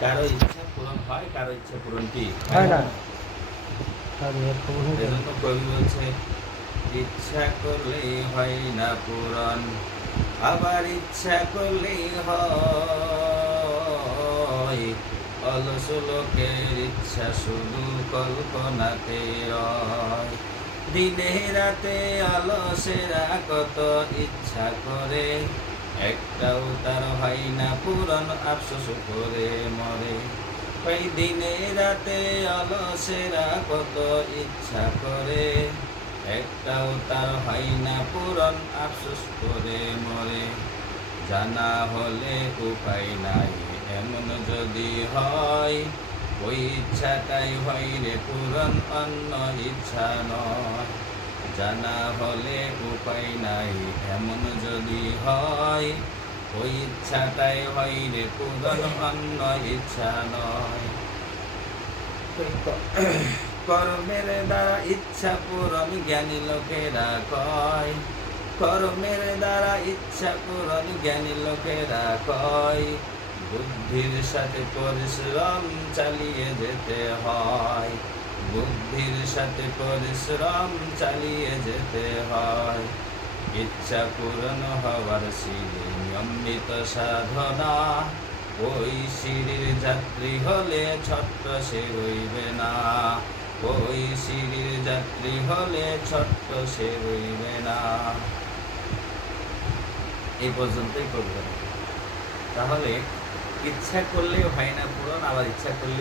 কারো ইচ্ছা পূরণ হয়, কারো ইচ্ছা পূরণ কি হয় না। এজন্য কবি বলছে, ইচ্ছা করলেই হয় না পূরণ, আবার ইচ্ছা করলেই হয়। অলস লোকের ইচ্ছা শুধু কল্পনাতে রয়। দিনে রাতে অলসেরা কত ইচ্ছা করে, একটাও তার হয় না পূরণ, আফসোস করে মরে। ওই দিনে রাতে অলসেরা কত ইচ্ছা করে, একটাও তার হয় না পূরণ, আফসোস করে মরে। জানা হলে উপায় নাই, এমন যদি হয়, ওই ইচ্ছাটাই হয় রে পূরণ, অন্য ইচ্ছা নয়। জানা হলে উপায় নাই, এমন যদি হয়, ওই ইচ্ছাটাই হয় রে পূরণ, অন্য ইচ্ছা নয়। কর্মের দ্বারা ইচ্ছা পূরণ জ্ঞানী লোকেরা কয়, কর্মের দ্বারা ইচ্ছা পূরণ জ্ঞানী লোকেরা কয়। বুদ্ধির সাথে পরিশ্রম চালিয়ে যেতে হয়, বুদ্ধির সাথে পরিশ্রম চালিয়ে যেতে হয়। ইচ্ছা পূরণ হওয়ার সিঁড়ি নিয়মিত সাধনা, ওই সিঁড়ির যাত্রী হলে ছোট্ট সে রইবে না, ওই সিঁড়ির যাত্রী হলে ছোট্ট সে রইবে না। এই পর্যন্তই করবেন। তাহলে ইচ্ছা করলেও হয় না পূরণ, আবার ইচ্ছা করলে